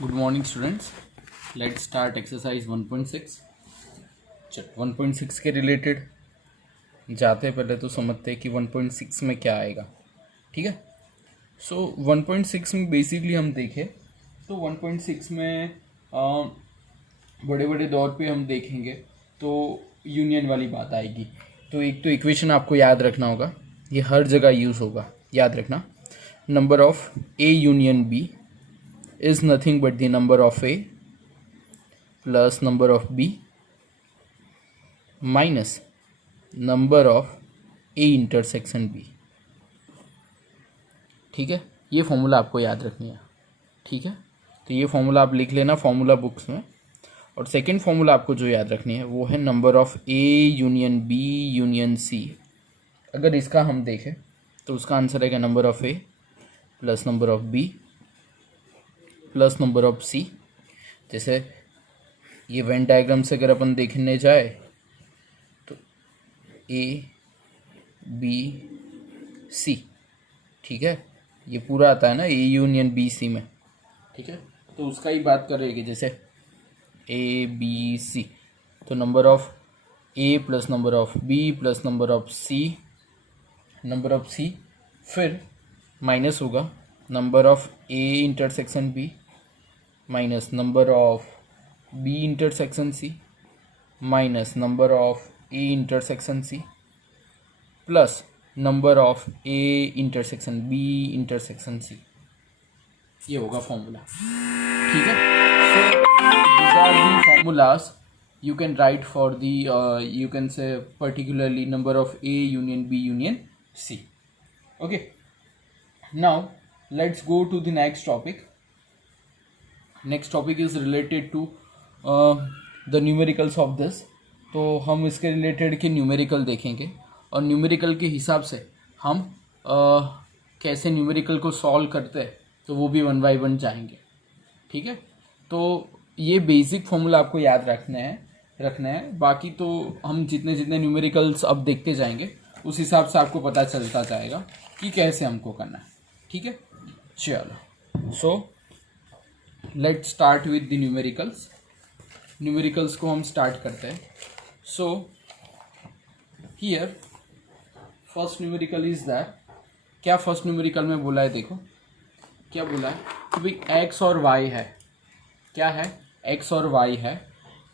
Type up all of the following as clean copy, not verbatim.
Good morning students. Let's start exercise 1.6. चल 1.6 के related जाते पहले तो समझते हैं कि 1.6 में क्या आएगा. ठीक है. सो 1.6 में बेसिकली हम देखें तो 1.6 में बड़े बड़े दौर पे हम देखेंगे तो यूनियन वाली बात आएगी. तो एक तो इक्वेशन आपको याद रखना होगा, ये हर जगह यूज़ होगा, याद रखना. Number of A union B is nothing but the number of A plus number of B minus number of A intersection B. ठीक है, ये फॉर्मूला आपको याद रखनी है. ठीक है, तो ये फॉर्मूला आप लिख लेना फॉर्मूला बुक्स में. और सेकंड फॉर्मूला आपको जो याद रखनी है वो है number of A union B union C. अगर इसका हम देखें तो उसका आंसर है number of A plus number of B plus number of C. जैसे ये वेन डायग्राम से अगर अपन देखने जाए तो ए बी सी. ठीक है, ये पूरा आता है ना ए यूनियन बी सी में. ठीक है, तो उसका ही बात करेंगे. जैसे ए बी सी तो number of A plus number of B plus number of C फिर माइनस होगा number of A intersection B minus number of B intersection C minus number of A intersection C plus number of A intersection B intersection C. ये होगा formula. ठीक है, सो these are the formulas you can write for the you can say particularly number of A union B union C. Okay, now let's go to the next topic. Next topic is related to the numericals of this. तो हम इसके related के numerical देखेंगे और numerical के हिसाब से हम कैसे न्यूमेरिकल को सॉल्व करते हैं तो वो भी वन बाय वन जाएंगे. ठीक है, तो ये बेसिक फॉर्मूला आपको याद रखना है. बाकी तो हम जितने जितने न्यूमेरिकल्स अब देखते जाएंगे उस हिसाब से आपको पता चलता जाएगा कि कैसे हमको करना है. ठीक है, चलो. So let's start with the numericals को हम स्टार्ट करते हैं. So here first numerical is that. क्या फर्स्ट न्यूमेरिकल में बोला है, देखो क्या बोला है कि भाई एक्स और वाई है. क्या है, एक्स और वाई है.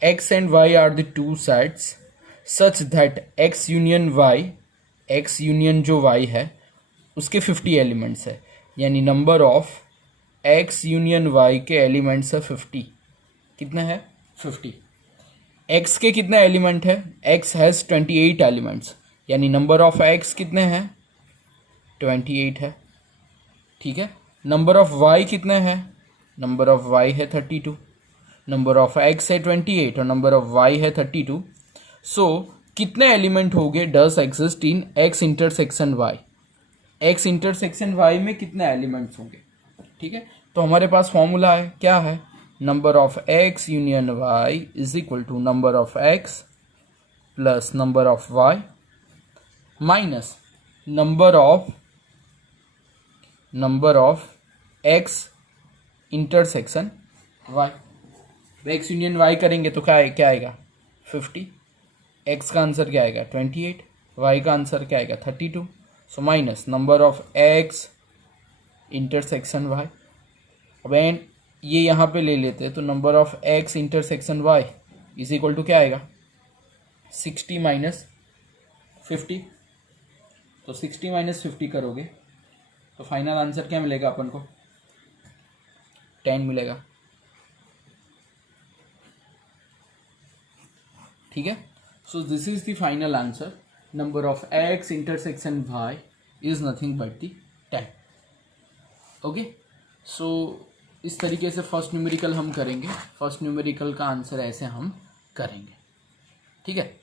X and Y are the two sides such that X union Y, X union जो वाई है उसके 50 एलिमेंट्स है. यानी number of X union Y के एलिमेंट्स है 50. कितने हैं, 50. एक्स के कितने एलिमेंट है, एक्स हैज़ 28 एलिमेंट्स. यानी नंबर ऑफ एक्स कितने हैं, 28 है. ठीक है, नंबर ऑफ वाई कितने हैं, नंबर ऑफ वाई है 32. नंबर ऑफ एक्स है 28 और नंबर ऑफ वाई है 32. सो कितने एलिमेंट हो गए, does exist in X intersection Y. X intersection Y में कितने एलिमेंट्स होंगे. ठीक है, तो हमारे पास फॉर्मूला है, क्या है, number of X union Y is equal to number of X plus number of Y minus number of X intersection Y. X union Y करेंगे तो क्या आएगा 50. एक्स का आंसर क्या आएगा 28, वाई का आंसर क्या आएगा 32. So minus number of X intersection Y. अब ये यहाँ पे ले लेते हैं तो number of X intersection Y is equal to क्या आएगा 60 माइनस 50. तो 60 माइनस 50 करोगे तो फाइनल आंसर क्या मिलेगा अपन को, 10 मिलेगा. ठीक है, so this is the final answer. Number of X intersection Y is nothing but the 10. Okay, so इस तरीके से फर्स्ट न्यूमेरिकल हम करेंगे. फर्स्ट न्यूमेरिकल का आंसर ऐसे हम करेंगे. ठीक है,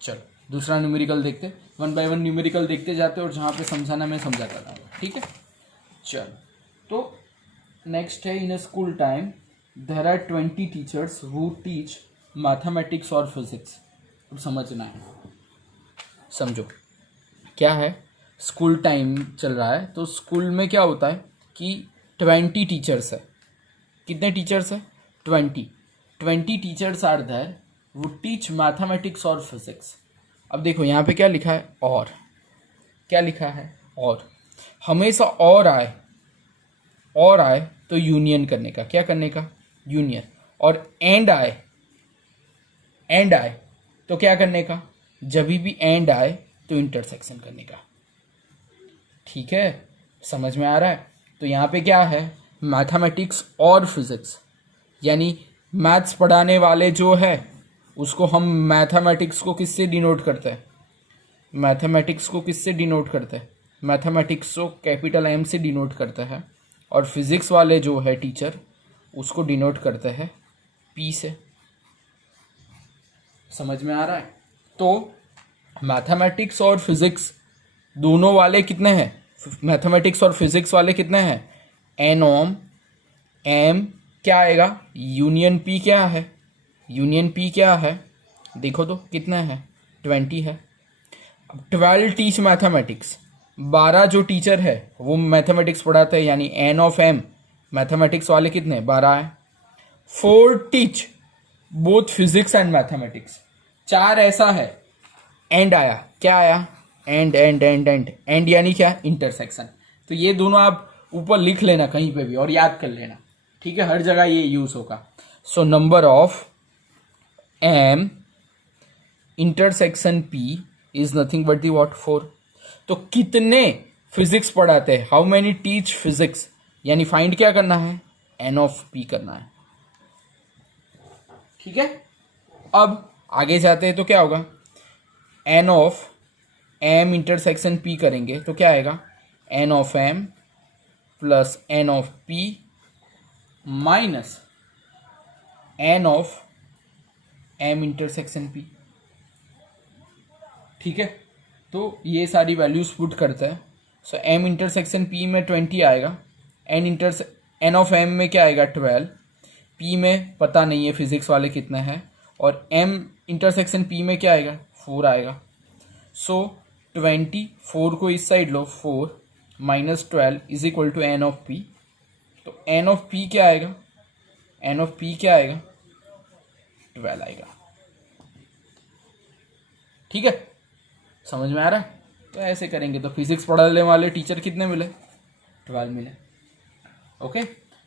चलो दूसरा न्यूमेरिकल देखते. वन बाय वन न्यूमेरिकल देखते जाते और जहाँ पे समझाना मैं समझाता रहूँगा. ठीक है, चलो. तो नेक्स्ट है, in a school time there are 20 teachers who teach mathematics और फिजिक्स. अब समझना है, समझो क्या है. स्कूल टाइम चल रहा है तो स्कूल में क्या होता है कि 20 टीचर्स है. कितने टीचर्स है? 20 टीचर्स आर देयर वो टीच मैथमेटिक्स और फिजिक्स। अब देखो यहाँ पे क्या लिखा है? और क्या लिखा है? और हमेशा और आए तो यूनियन करने का, क्या करने का? यूनियन। और एंड आए तो क्या करने का? जब भी एंड आए तो इंटरसेक्शन करने का। ठीक है, समझ में आ रहा है? तो यहाँ पे क्या है? मैथमेटिक्स और फिजिक्स, यानी मैथ्स पढ़ाने वाले जो है उसको हम मैथमेटिक्स को किससे डिनोट करते हैं? मैथमेटिक्स को किससे डिनोट करते हैं? मैथमेटिक्स को कैपिटल एम से डिनोट करता है, और फिजिक्स वाले जो है टीचर उसको डिनोट करते हैं पी से। समझ में आ रहा है? तो मैथमेटिक्स और फिजिक्स दोनों वाले कितने हैं? मैथमेटिक्स और फिजिक्स वाले कितने हैं? एन ओम एम क्या आएगा? यूनियन पी क्या है? यूनियन पी क्या है? देखो तो कितना है? 20 है। अब 12 टीच मैथमेटिक्स, 12 जो टीचर है वो मैथमेटिक्स पढ़ाते हैं, यानी एन ऑफ एम मैथमेटिक्स वाले कितने? 12 है। 4 teach both physics and mathematics, 4 ऐसा है एंड आया, क्या आया? And and and and and यानी क्या? इंटरसेक्शन। तो ये दोनों आप ऊपर लिख लेना कहीं पे भी और याद कर लेना, ठीक है? हर जगह ये यूज होगा। So number of M intersection P is nothing but the what? 4। तो कितने फिजिक्स पढ़ाते हैं? हाउ मैनी टीच फिजिक्स, यानी फाइंड क्या करना है? एन ऑफ पी करना है। ठीक है, अब आगे जाते हैं तो क्या होगा? N of M intersection P करेंगे तो क्या आएगा? N of M plus N of P minus N of M intersection P. ठीक है, तो ये सारी वैल्यूज पुट करता है। सो एम इंटरसेक्शन पी में 20 आएगा, एन ऑफ एम में क्या आएगा? 12, पी में पता नहीं है फिजिक्स वाले कितने हैं, और एम इंटरसेक्शन पी में क्या आएगा? 4 आएगा। सो 24 को इस साइड लो, 4 minus 12 is equal to N of P. तो एन ऑफ पी क्या आएगा? एन ऑफ पी क्या आएगा? 12 आएगा। ठीक है, समझ में आ रहा है? तो ऐसे करेंगे तो फिजिक्स पढ़ाने वाले टीचर कितने मिले? 12 मिले। ओके,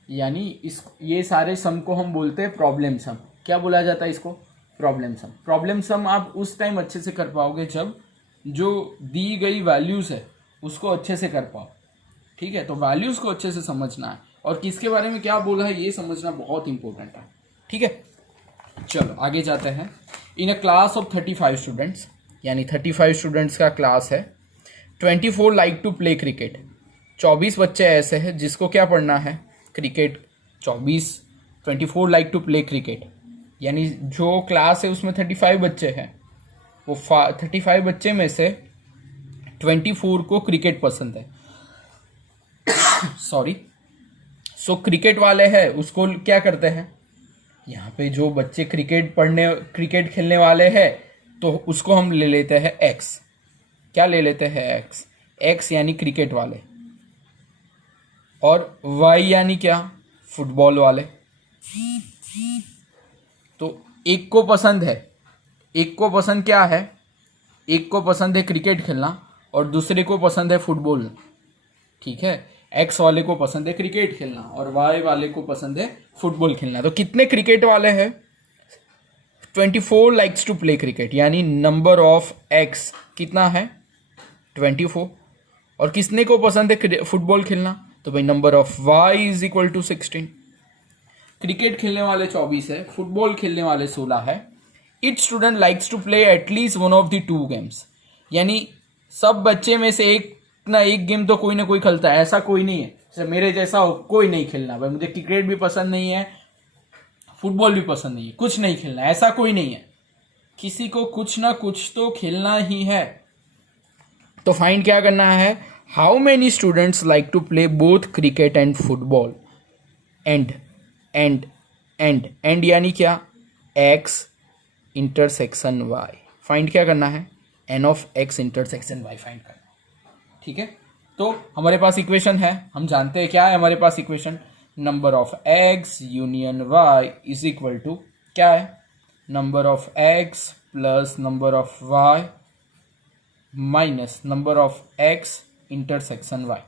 यानी ये सारे सम को हम बोलते हैं प्रॉब्लम सम। क्या बोला जाता है इसको? Problem some. प्रॉब्लम सम आप उस टाइम अच्छे से कर पाओगे जब जो दी गई वैल्यूज है उसको अच्छे से कर पाओ। ठीक है, तो वैल्यूज को अच्छे से समझना है और किसके बारे में क्या बोला है ये समझना बहुत इंपॉर्टेंट है। ठीक है, चलो आगे जाते हैं। In a class of 35 students, यानी 35 स्टूडेंट्स का क्लास है, 24 लाइक टू प्ले क्रिकेट। 24 बच्चे ऐसे हैं जिसको क्या पढ़ना है? Cricket. 24 like to play cricket, यानी जो क्लास है उसमें 35 बच्चे हैं, वो 35 बच्चे में से 24 को क्रिकेट पसंद है। सॉरी। सो क्रिकेट वाले हैं उसको क्या करते हैं? यहाँ पे जो बच्चे क्रिकेट खेलने वाले हैं तो उसको हम ले लेते हैं एक्स। क्या ले लेते हैं? एक्स। एक्स यानी क्रिकेट वाले, और वाई यानी क्या? फुटबॉल वाले। तो एक को पसंद है, एक को पसंद क्या है? एक को पसंद है क्रिकेट खेलना और दूसरे को पसंद है फुटबॉल। ठीक है, एक्स वाले को पसंद है क्रिकेट खेलना और वाई वाले को पसंद है फुटबॉल खेलना। तो कितने क्रिकेट वाले हैं? 24 लाइक्स टू प्ले क्रिकेट, यानी नंबर ऑफ एक्स कितना है? 24। और किसने को पसंद है फुटबॉल खेलना? तो भाई number of Y is equal to 16। Cricket खेलने वाले 24 है, फुटबॉल खेलने वाले 16 है। Each student likes to play at least one of the 2 games, यानी सब बच्चे में से एक ना एक गेम तो कोई ना कोई खेलता है। ऐसा कोई नहीं है जैसे मेरे जैसा हो कोई नहीं खेलना, भाई मुझे क्रिकेट भी पसंद नहीं है, फुटबॉल भी पसंद नहीं है, कुछ नहीं खेलना, ऐसा कोई नहीं है। किसी को कुछ ना कुछ तो खेलना ही है। तो फाइंड क्या करना है? How many students like to play both cricket and football. And यानी क्या? X intersection Y. फाइंड क्या करना है? N of X intersection Y find करना। ठीक है, तो हमारे पास इक्वेशन है, हम जानते हैं क्या है हमारे पास equation. Number of X union Y is equal to क्या है, number of X plus number of Y minus number of X intersection Y.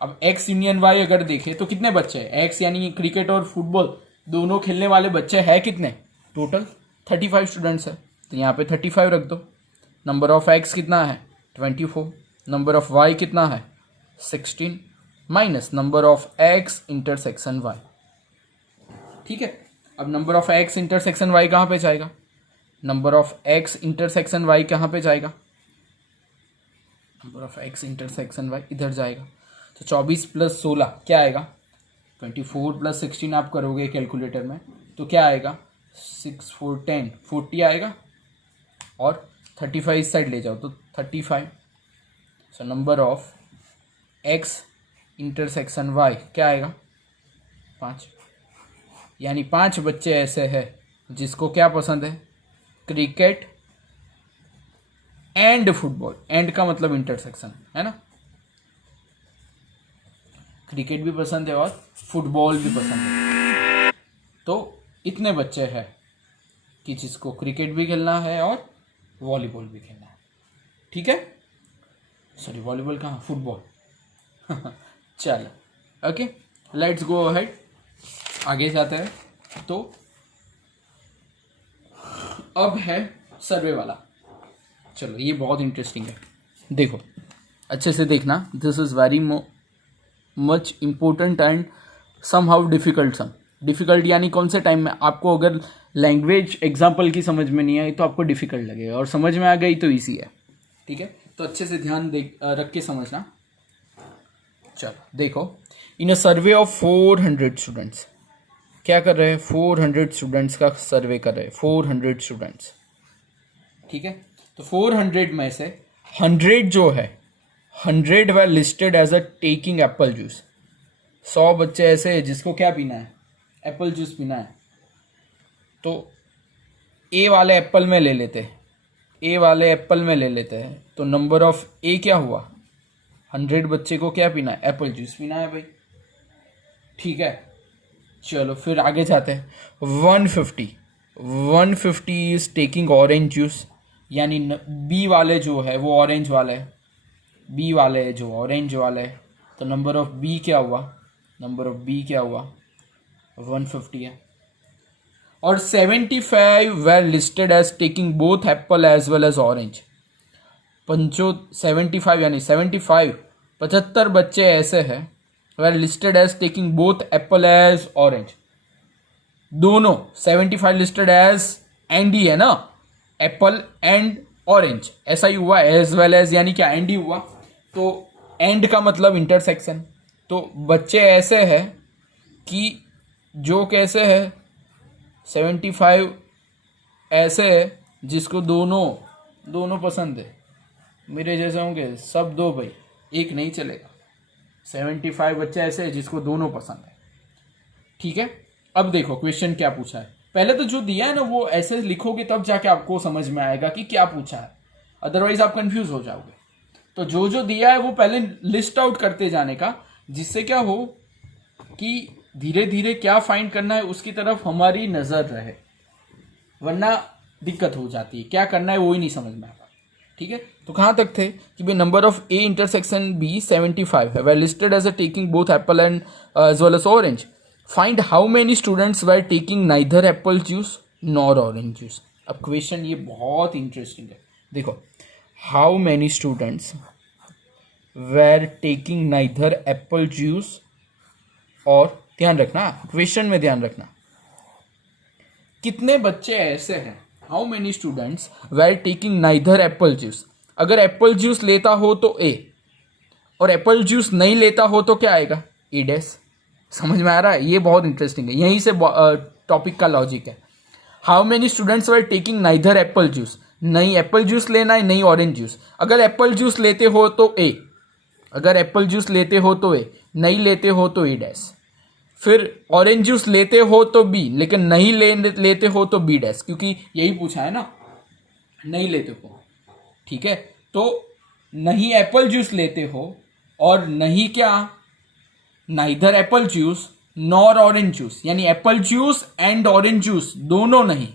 अब एक्स यूनियन वाई अगर देखें तो कितने बच्चे हैं, एक्स यानी क्रिकेट और फुटबॉल दोनों खेलने वाले बच्चे हैं कितने, टोटल 35 स्टूडेंट्स है, तो यहाँ पे 35 रख दो। नंबर ऑफ एक्स कितना है 24, नंबर ऑफ वाई कितना है 16 minus number of X intersection Y. ठीक है, अब number of X intersection Y कहाँ पे जाएगा, number of X intersection Y कहाँ पे जाएगा, number of X intersection Y इधर जाएगा। तो 24 प्लस 16 क्या आएगा, 24 प्लस 16 आप करोगे कैलकुलेटर में तो क्या आएगा, 6 4 10 40 आएगा, और 35 इस साइड ले जाओ तो 35। So number of X intersection Y क्या आएगा 5, यानी 5 बच्चे ऐसे हैं जिसको क्या पसंद है, क्रिकेट एंड फुटबॉल, एंड का मतलब इंटरसेक्शन है ना, क्रिकेट भी पसंद है और फुटबॉल भी पसंद है। तो इतने बच्चे हैं कि जिसको क्रिकेट भी खेलना है और वॉलीबॉल भी खेलना है। ठीक है, सॉरी वॉलीबॉल कहाँ, फुटबॉल चलो ओके, लेट्स गो अहेड, आगे जाते हैं। तो अब है सर्वे वाला, चलो ये बहुत इंटरेस्टिंग है, देखो अच्छे से देखना, this is very much important and somehow difficult. Difficult यानी कौन से टाइम में, आपको अगर लैंग्वेज एग्जाम्पल की समझ में नहीं आई तो आपको डिफ़िकल्ट लगेगा, और समझ में आ गई तो ईजी है। ठीक है, तो अच्छे से ध्यान रख के समझना। चलो देखो, इन अ सर्वे ऑफ 400 स्टूडेंट्स, क्या कर रहे हैं, 400 स्टूडेंट्स का सर्वे कर रहे हैं, 400 स्टूडेंट्स। ठीक है, तो 400 में से 100 जो है, 100 were listed as a taking apple juice. 100 बच्चे ऐसे हैं जिसको क्या पीना है, एप्पल जूस पीना है। तो ए वाले एप्पल में ले लेते हैं, ए वाले एप्पल में ले लेते हैं, तो नंबर ऑफ ए क्या हुआ, 100 बच्चे को क्या पीना है, एप्पल जूस पीना है भाई। ठीक है, चलो फिर आगे जाते हैं। 150 इज टेकिंग ऑरेंज जूस, यानी बी वाले जो है वो ऑरेंज वाले है, बी वाले जो ऑरेंज वाले है, तो नंबर ऑफ बी क्या हुआ, नंबर ऑफ बी क्या हुआ 150 है। और 75 were listed as taking both apple as well as orange. 75 यानी 75 बच्चे ऐसे हैं were listed as taking both apple as orange, दोनों 75 लिस्टेड एज एंड ही है ना, एप्पल एंड ऑरेंज, ऐसा ही हुआ, एज वेल एज यानी क्या एंड ही हुआ, तो एंड का मतलब इंटरसेक्शन। तो बच्चे ऐसे हैं कि जो कैसे है 75 ऐसे है जिसको दोनों पसंद है, मेरे जैसे होंगे सब दो भाई, एक नहीं चलेगा। 75 बच्चे ऐसे हैं जिसको दोनों पसंद है। ठीक है, अब देखो क्वेश्चन क्या पूछा है, पहले तो जो दिया है ना वो ऐसे लिखोगे तब जाके आपको समझ में आएगा कि क्या पूछा है, अदरवाइज आप कंफ्यूज हो जाओगे। तो जो दिया है वो पहले लिस्ट आउट करते जाने का, जिससे क्या हो कि धीरे धीरे क्या फाइंड करना है उसकी तरफ हमारी नजर रहे, वरना दिक्कत हो जाती है, क्या करना है वो ही नहीं समझ में आता। ठीक है, तो कहाँ तक थे कि भाई number of A intersection B 75 है, were listed as a taking both apple and as well as orange. Find how many students were taking neither apple juice nor orange juice. अब क्वेश्चन ये बहुत इंटरेस्टिंग है, देखो how many students were taking neither apple juice, और ध्यान रखना question में, ध्यान रखना कितने बच्चे ऐसे हैं, how many students were taking neither apple juice. अगर एप्पल जूस लेता हो तो ए, और एप्पल जूस नहीं लेता हो तो क्या आएगा, ए डैश। समझ में आ रहा है, ये बहुत इंटरेस्टिंग है, यहीं से टॉपिक का लॉजिक है। How many students were taking neither apple juice, नहीं एप्पल जूस लेना है नहीं ऑरेंज जूस। अगर एप्पल जूस लेते हो तो ए, अगर एप्पल जूस लेते हो तो ए, नहीं लेते हो तो ए डैश। फिर ऑरेंज जूस लेते हो तो बी, लेकिन नहीं लेते हो तो बी डैश, क्योंकि यही पूछा है ना, नहीं लेते हो। ठीक है, तो नहीं एप्पल जूस लेते हो और नहीं क्या neither apple juice nor orange juice, यानी apple juice and orange juice दोनों नहीं।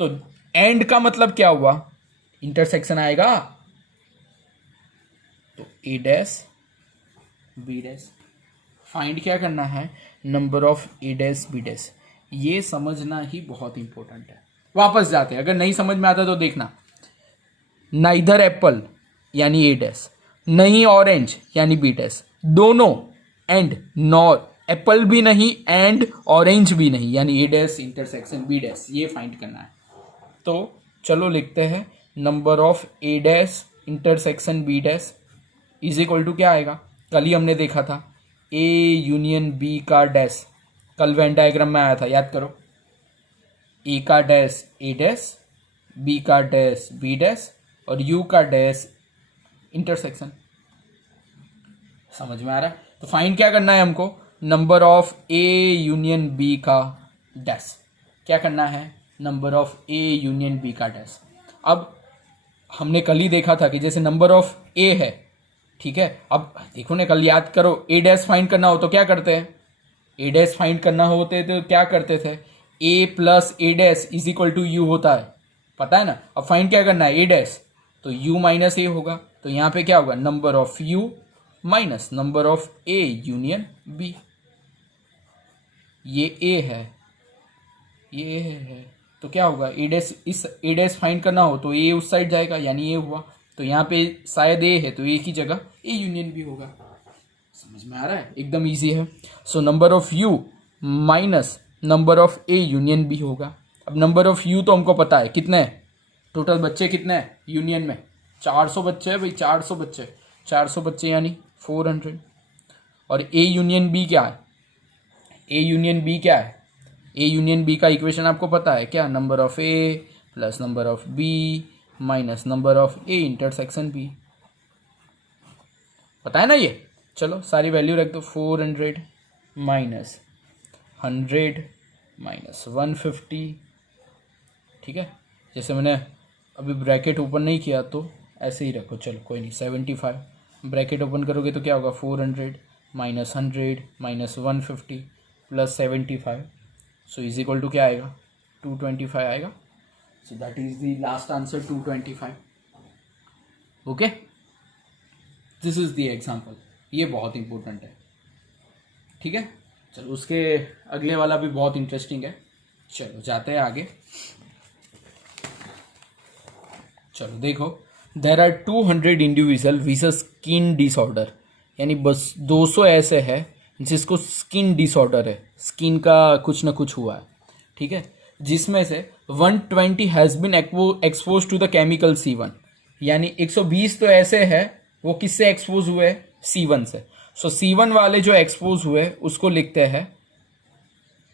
तो एंड का मतलब क्या हुआ, इंटरसेक्शन आएगा, तो A dash B dash. Find क्या करना है, number of A dash B dash. ये समझना ही बहुत इंपॉर्टेंट है। वापस जाते हैं, अगर नहीं समझ में आता तो देखना। नाइदर एप्पल यानी ए डैश, नहीं ऑरेंज यानी बी डैश, दोनों एंड नॉर, एप्पल भी नहीं एंड ऑरेंज भी नहीं, यानी A dash intersection B dash, ये फाइंड करना है। तो चलो लिखते हैं, number of A dash intersection B dash is equal to क्या आएगा, कल ही हमने देखा था ए यूनियन बी का डैश, कल वेन डायग्राम में आया था, याद करो। ए का डैश ए डैश, बी का डैश बी डैश और यू का डैश इंटरसेक्शन। समझ में आ रहा है? तो फाइंड क्या करना है हमको, number of A union B का डैश। क्या करना है, number of A union B का डैश। अब हमने कल ही देखा था कि जैसे नंबर ऑफ ए है, ठीक है, अब देखो ना, कल याद करो, ए डैश फाइंड करना हो तो क्या करते हैं, ए डैश फाइंड करना होते तो क्या करते थे, A plus A dash is equal to U होता है, पता है ना। अब फाइंड क्या करना है, ए डैश, तो यू माइनस ए होगा, तो यहाँ पे क्या होगा, number of U minus number of A union B. ये ए है, ये ए है, तो क्या होगा, ए डैश, इस ए डैश फाइंड करना हो तो ए उस साइड जाएगा, यानी ए हुआ, तो यहाँ पे शायद ए है तो ए की जगह ए यूनियन बी होगा। समझ में आ रहा है, एकदम इजी है। So number of U minus number of A union B होगा। अब नंबर ऑफ यू तो हमको पता है कितने हैं, टोटल बच्चे कितने हैं यूनियन में, 400 बच्चे हैं भाई, 400 बच्चे, 400 बच्चे यानी 400। और ए यूनियन बी क्या है, ए यूनियन बी क्या है, ए यूनियन बी का इक्वेशन आपको पता है क्या, number of A plus number of B minus number of A intersection B, पता है ना ये। चलो सारी वैल्यू रख दो, 400 माइनस 100 माइनस 150, ठीक है। जैसे मैंने अभी ब्रैकेट ओपन नहीं किया तो ऐसे ही रखो, चलो कोई नहीं, 75 ब्रैकेट ओपन करोगे तो क्या होगा, 400 minus 100 minus 150 plus 75, so is equal to क्या आएगा, 225 आएगा। So that is the last answer, 225। Okay, this is the example, ये बहुत इंपॉर्टेंट है, ठीक है। चलो उसके अगले वाला भी बहुत इंटरेस्टिंग है, चलो जाते हैं आगे। चलो देखो, there are 200 individual with skin disorder, यानी बस 200 ऐसे है जिसको स्किन डिसऑर्डर है, स्किन का कुछ ना कुछ हुआ है, ठीक है, जिसमें से 120 has been exposed to the chemical C1, यानी 120 तो ऐसे है वो किससे एक्सपोज हुए, C1 से। सो C1 वाले जो एक्सपोज हुए उसको लिखते हैं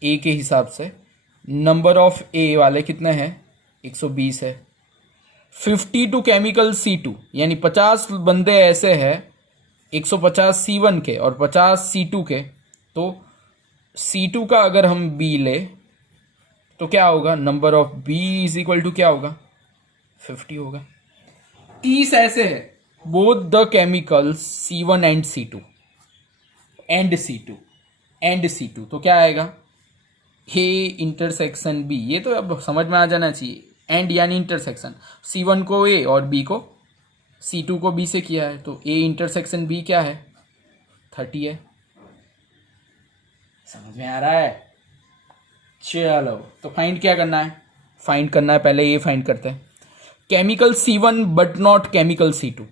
ए के हिसाब से, नंबर ऑफ ए वाले कितने हैं, 120 है। 52 केमिकल C2, यानी 50 बंदे ऐसे हैं, 150 C1 के और 50 C2 के, तो C2 का अगर हम B ले तो क्या होगा, number of B is equal to क्या होगा, 50 होगा। 30 ऐसे है, both the chemicals C1 and C2 and C2 तो क्या आएगा, ए इंटरसेक्शन बी, ये तो अब समझ में आ जाना चाहिए, एंड यानी इंटरसेक्शन, C1 को ए और B को, C2 को B से किया है, तो ए इंटरसेक्शन B क्या है, 30 है। समझ में आ रहा है, चलो तो फाइंड क्या करना है, फाइंड करना है, पहले ये फाइंड करते हैं, chemical C1 but not chemical C2,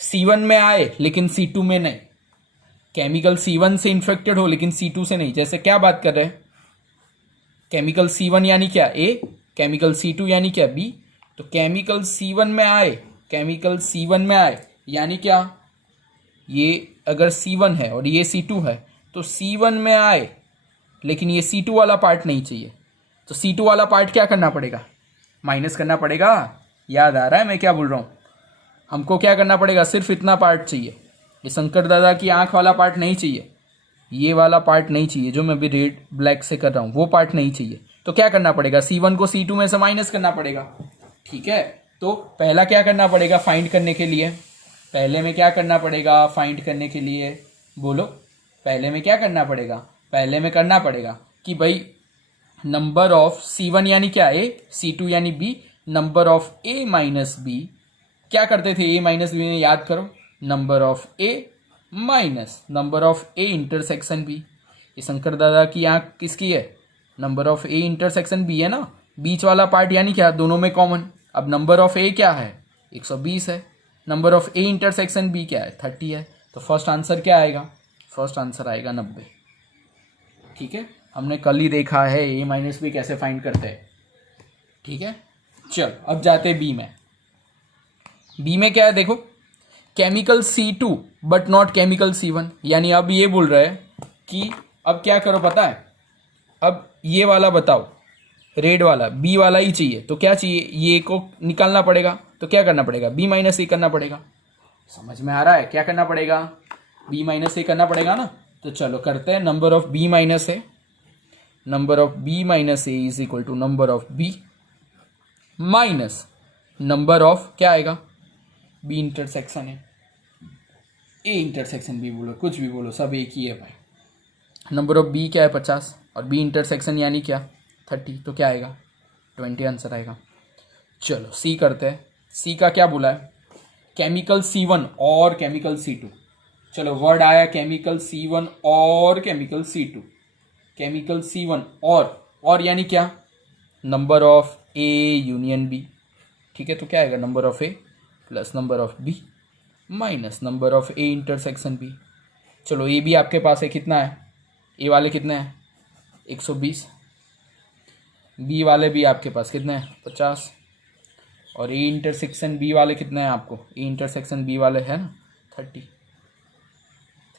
C1 में आए लेकिन C2 में नहीं, केमिकल C1 से इन्फेक्टेड हो लेकिन C2 से नहीं। जैसे क्या बात कर रहे हैं, केमिकल C1 यानी क्या A, केमिकल C2 यानी क्या B, तो केमिकल C1 में आए, केमिकल C1 में आए यानी क्या, ये अगर C1 है और ये C2 है तो C1 में आए लेकिन ये C2 वाला पार्ट नहीं चाहिए, तो C2 वाला पार्ट क्या करना पड़ेगा, माइनस करना पड़ेगा। याद आ रहा है मैं क्या बोल रहा हूँ, हमको क्या करना पड़ेगा, सिर्फ इतना पार्ट चाहिए, ये शंकर दादा की आंख वाला पार्ट नहीं चाहिए, ये वाला पार्ट नहीं चाहिए जो मैं अभी रेड ब्लैक से कर रहा हूँ, वो पार्ट नहीं चाहिए। तो क्या करना पड़ेगा, C1 को C2 में से माइनस करना पड़ेगा, ठीक है। तो पहला क्या करना पड़ेगा फाइंड करने के लिए, पहले में क्या करना पड़ेगा फाइंड करने के लिए, बोलो, पहले में क्या करना पड़ेगा, पहले में करना पड़ेगा कि भाई नंबर ऑफ C1 यानी क्या ए, C2 यानी B, number of A minus B, क्या करते थे ए माइनस बी में, याद करो, number of A minus number of A intersection B. ये शंकर दादा की आंख किसकी है, number of A intersection B है ना, बीच वाला पार्ट यानी क्या, दोनों में कॉमन। अब नंबर ऑफ ए क्या है, 120 है, number of A intersection B क्या है, 30 है। तो फर्स्ट आंसर क्या आएगा, फर्स्ट आंसर आएगा 90। ठीक है, हमने कल ही देखा है ए माइनस बी कैसे फाइंड करते हैं। ठीक है, चल अब जाते हैं बी में। बी में क्या है देखो, chemical C2 but not chemical C1, यानी अब ये बोल रहा है कि अब क्या करो पता है, अब ये वाला बताओ, रेड वाला बी वाला ही चाहिए, तो क्या चाहिए, ये को निकालना पड़ेगा, तो क्या करना पड़ेगा, बी माइनस ए करना पड़ेगा। समझ में आ रहा है, क्या करना पड़ेगा, बी माइनस ए करना पड़ेगा ना। तो चलो करते हैं, number of B minus A, number of B minus A is equal to number of B minus number of क्या आएगा, बी इंटरसेक्शन है, ए इंटरसेक्शन बी बोलो, कुछ भी बोलो, सब एक ही है भाई। नंबर ऑफ बी क्या है 50 और बी इंटरसेक्शन यानी क्या 30, तो क्या आएगा 20 आंसर आएगा। चलो सी करते हैं, सी का क्या बोला है, केमिकल C1 और केमिकल C2। चलो वर्ड आया केमिकल C1 और केमिकल C2, केमिकल C1 और यानी क्या, number of A union B. ठीक है, तो क्या आएगा, number of A plus number of B minus number of A intersection B. चलो ए भी आपके पास है, कितना है, ए वाले कितने हैं 120, बी वाले भी आपके पास कितने हैं 50, और ए इंटरसेक्शन बी वाले कितने हैं आपको, ए इंटरसेक्शन बी वाले है ना 30।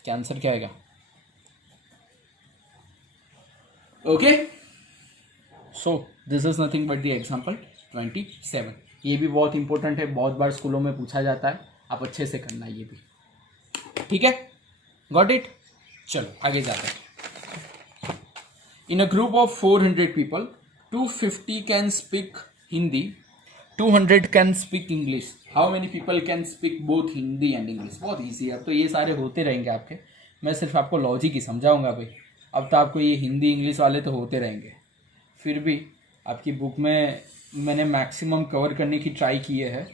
क्या आंसर क्या आएगा, okay. So this is nothing but the example 27। ये भी बहुत इंपॉर्टेंट है, बहुत बार स्कूलों में पूछा जाता है, आप अच्छे से करना ये भी। ठीक है, गॉट इट। चलो आगे जाते हैं। In a group of 400 people 250 can speak Hindi, 200 can speak English, how many people can speak both Hindi and English. बहुत ईजी है, अब तो ये सारे होते रहेंगे आपके, मैं सिर्फ आपको लॉजिक ही समझाऊंगा भाई। अब तो आपको ये हिंदी इंग्लिश वाले तो होते रहेंगे, फिर भी आपकी बुक में मैंने मैक्सिमम कवर करने की ट्राई की है,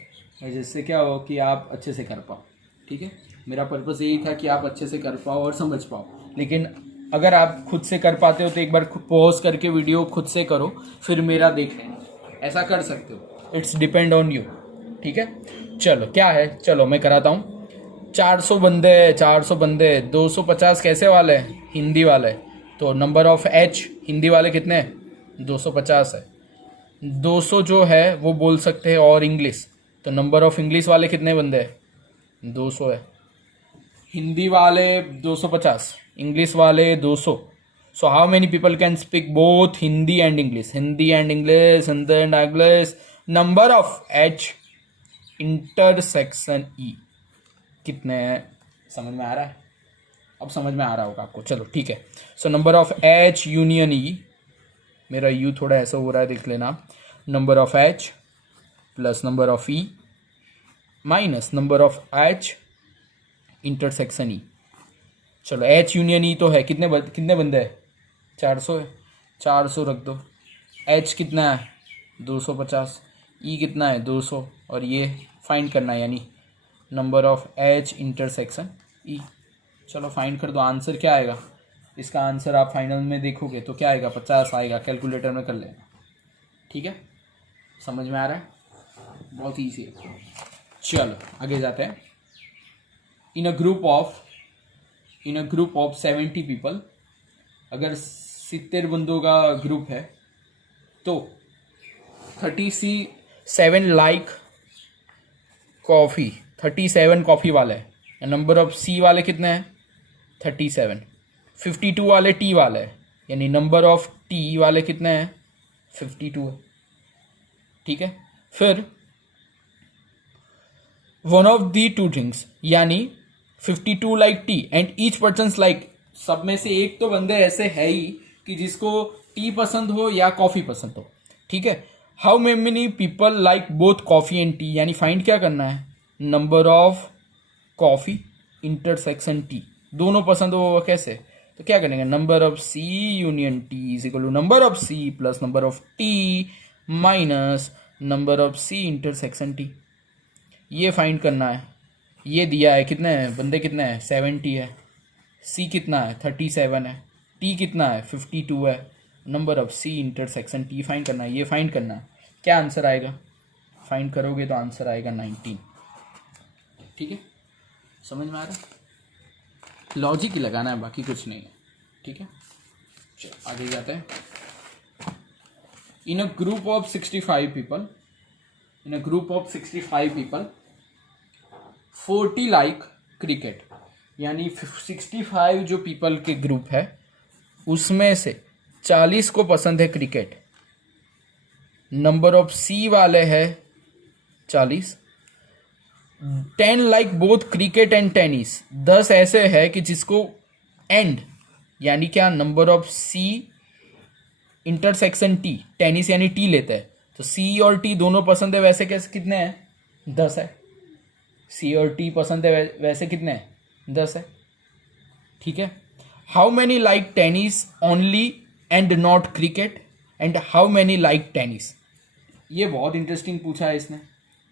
जिससे क्या हो कि आप अच्छे से कर पाओ। ठीक है, मेरा पर्पस यही था कि आप अच्छे से कर पाओ और समझ पाओ। लेकिन अगर आप खुद से कर पाते हो तो एक बार पॉज करके वीडियो खुद से करो, फिर मेरा देख लेना, ऐसा कर सकते हो, इट्स डिपेंड ऑन यू। ठीक है, चलो क्या है, चलो मैं कराता हूँ। 400 बंदे 400 बंदे 250 कैसे वाले हैं, हिंदी वाले, तो नंबर ऑफ एच हिंदी वाले कितने हैं 250 है, 200 जो है वो बोल सकते हैं और इंग्लिश, तो नंबर ऑफ इंग्लिश वाले कितने बंदे हैं 200 है, हिंदी वाले 250, इंग्लिश वाले 200। So how many people can speak both Hindi and English, Hindi and English, Hindi and English, number of H intersection ई कितने हैं, समझ में आ रहा है, अब समझ में आ रहा होगा आपको। चलो ठीक है, so number of H union E, मेरा यू थोड़ा ऐसा हो रहा है देख लेना, number of H plus number of E minus number of H intersection E. चलो एच यूनियन ई तो है, कितने बंदे हैं 400 है, 400 रख दो, एच कितना है 250, ई कितना है 200, और ये फाइंड करना है यानी number of H intersection E. चलो फाइंड कर दो, आंसर क्या आएगा, इसका आंसर आप फाइनल में देखोगे तो क्या आएगा 50 आएगा, कैलकुलेटर में कर लेना। ठीक है, समझ में आ रहा है, बहुत ईजी है। चलो आगे जाते हैं। In a group of 70 people, अगर 70 बंदों का ग्रुप है तो 37 लाइक कॉफ़ी, 37 कॉफ़ी वाले हैं, नंबर ऑफ सी वाले कितने हैं 37, 52 वाले टी वाले हैं, यानी नंबर ऑफ टी वाले कितने हैं 52 है। ठीक है, फिर one of the two drinks, यानी 52 like tea and each person like, सब में से एक तो बंदे ऐसे है ही कि जिसको टी पसंद हो या कॉफ़ी पसंद हो। ठीक है, how many people like both coffee and tea, यानी फाइंड क्या करना है, number of coffee intersection tea, दोनों पसंद हो वो कैसे, तो क्या करेंगे, number of C union T is equal to number of C plus number of T minus number of C intersection T. ये फाइंड करना है। ये दिया है, कितने हैं बंदे, कितने हैं 70 है, सी कितना है 37 है, टी कितना है 52 है, number of C intersection T find करना है। ये फाइंड करना है, क्या आंसर आएगा, फाइंड करोगे तो आंसर आएगा 19। ठीक है, समझ में आ रहा है, लॉजिक ही लगाना है, बाकी कुछ नहीं है। ठीक है, चलो आगे जाते हैं। In a group of 65 people, in a group of 65 people 40 like cricket, यानी 65 जो पीपल के ग्रुप है उसमें से 40 को पसंद है क्रिकेट, नंबर ऑफ सी वाले है 40, 10 like both cricket and tennis, 10 ऐसे है कि जिसको एंड यानी क्या, number of C intersection T, tennis यानी टी लेते हैं, तो सी और टी दोनों पसंद है, वैसे कैसे कितने हैं 10 है, सी और टी पसंद है वैसे कितने हैं 10 है। ठीक है, how many like tennis only and not cricket and how many like tennis. ये बहुत इंटरेस्टिंग पूछा है इसने।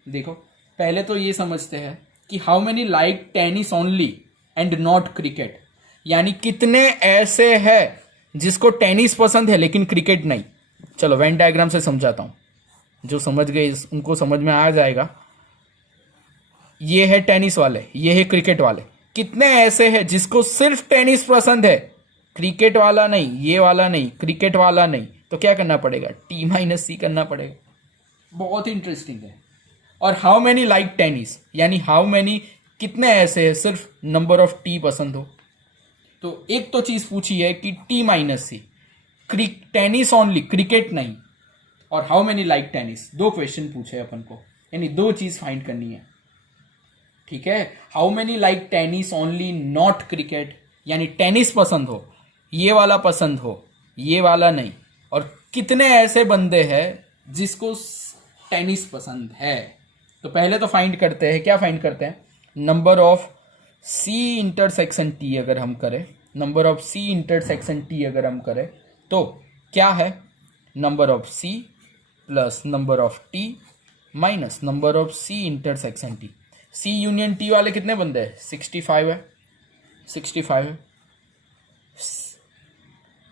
देखो पहले तो ये समझते हैं कि how many like tennis only and not cricket, यानी कितने ऐसे हैं जिसको टेनिस पसंद है लेकिन क्रिकेट नहीं। चलो वेन डायग्राम से समझाता हूँ, जो समझ गए उनको समझ में आ जाएगा। ये है टेनिस वाले, ये है क्रिकेट वाले, कितने ऐसे हैं जिसको सिर्फ टेनिस पसंद है, क्रिकेट वाला नहीं, ये वाला नहीं, क्रिकेट वाला नहीं, तो क्या करना पड़ेगा, टी माइनस सी करना पड़ेगा। बहुत इंटरेस्टिंग है। और हाउ मैनी लाइक टेनिस, यानी हाउ मैनी कितने ऐसे हैं सिर्फ नंबर ऑफ टी पसंद हो। तो एक तो चीज पूछी है कि टी माइनस सी, टेनिस ओनली क्रिकेट नहीं, और हाउ मैनी लाइक टेनिस, दो क्वेश्चन पूछे अपन को, यानी दो चीज फाइंड करनी है। ठीक है, how many like tennis only not cricket, यानी टेनिस पसंद हो, ये वाला पसंद हो, ये वाला नहीं, और कितने ऐसे बंदे हैं जिसको टेनिस पसंद है। तो पहले तो फाइंड करते हैं, क्या फाइंड करते हैं, number of C intersection T अगर हम करें, number of C intersection T अगर हम करें तो क्या है, number of C plus number of T minus number of C intersection T. C union T वाले कितने बंदे हैं, 65 है, 65 है।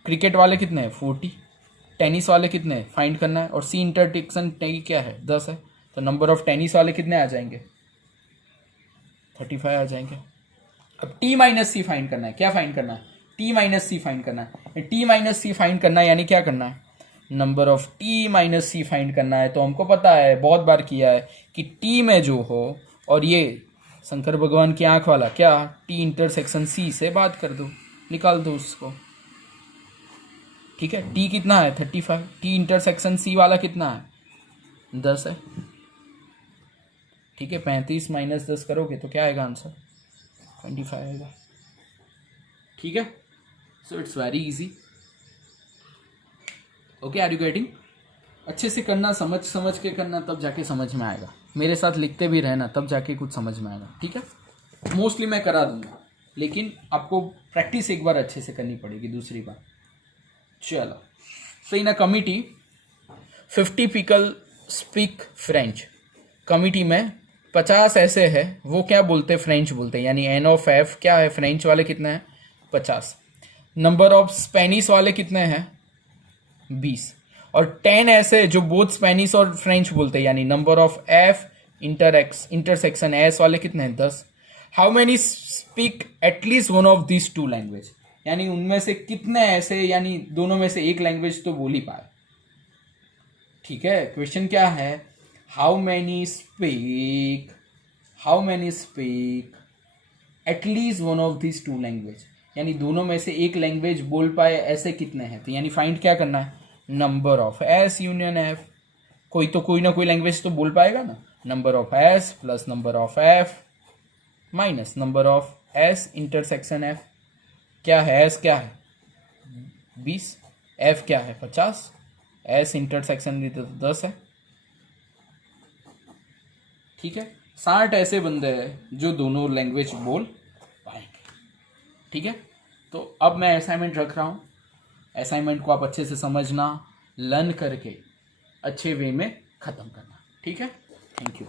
क्रिकेट वाले कितने हैं 40, टेनिस वाले कितने हैं फाइंड करना है, और सी इंटरसेक्शन टी क्या है 10 है, तो नंबर ऑफ टेनिस वाले कितने आ जाएंगे 35 आ जाएंगे। अब टी माइनस सी फाइंड करना है, क्या फाइंड करना है, टी माइनस सी फाइंड करना है। टी माइनस सी फाइंड करना है यानी क्या करना है, number of T minus C find करना है। तो हमको पता है, बहुत बार किया है कि टी में जो हो, और ये शंकर भगवान की आंख वाला क्या, टी इंटरसेक्शन सी से बात कर दो, निकाल दो उसको। ठीक है, टी कितना है 35, टी इंटरसेक्शन सी वाला कितना है 10 है। ठीक है, 35 माइनस 10 करोगे तो क्या आएगा आंसर 25 आएगा। ठीक है, so it's very easy. Okay, are you getting? अच्छे से करना, समझ समझ के करना, तब जाके समझ में आएगा। मेरे साथ लिखते भी रहना, तब जाके कुछ समझ में आएगा। ठीक है, मोस्टली मैं करा दूंगा, लेकिन आपको प्रैक्टिस एक बार अच्छे से करनी पड़ेगी, दूसरी बार। चलो, so in a committee 50 people speak French. Committee में 50 ऐसे है, वो क्या बोलते हैं, फ्रेंच बोलते हैं, यानी एन ऑफ एफ क्या है, फ्रेंच वाले कितने हैं 50, नंबर ऑफ स्पेनिश वाले कितने हैं 20, और 10 ऐसे जो बोथ स्पेनिश और फ्रेंच बोलते हैं, यानी number of F intersection S वाले कितने हैं 10। How many speak at least one of this two language, यानी उनमें से कितने ऐसे, यानी दोनों में से एक लैंग्वेज तो बोल ही पाए। ठीक है, क्वेश्चन क्या है, how many speak at least one of this two language, यानी दोनों में से एक लैंग्वेज बोल पाए ऐसे कितने हैं। तो यानी फाइंड क्या करना है, number of S union F, कोई ना कोई लैंग्वेज तो बोल पाएगा ना, number of S plus number of F minus number of S intersection F. क्या है, एस क्या है 20, एफ क्या है 50, एस इंटरसेक्शन भी तो 10 है। ठीक है, 60 ऐसे बंदे हैं जो दोनों लैंग्वेज बोल पाएंगे। ठीक है, तो अब मैं असाइनमेंट रख रहा हूँ। असाइनमेंट को आप अच्छे से समझना, लर्न करके अच्छे वे में ख़त्म करना। ठीक है, थैंक यू।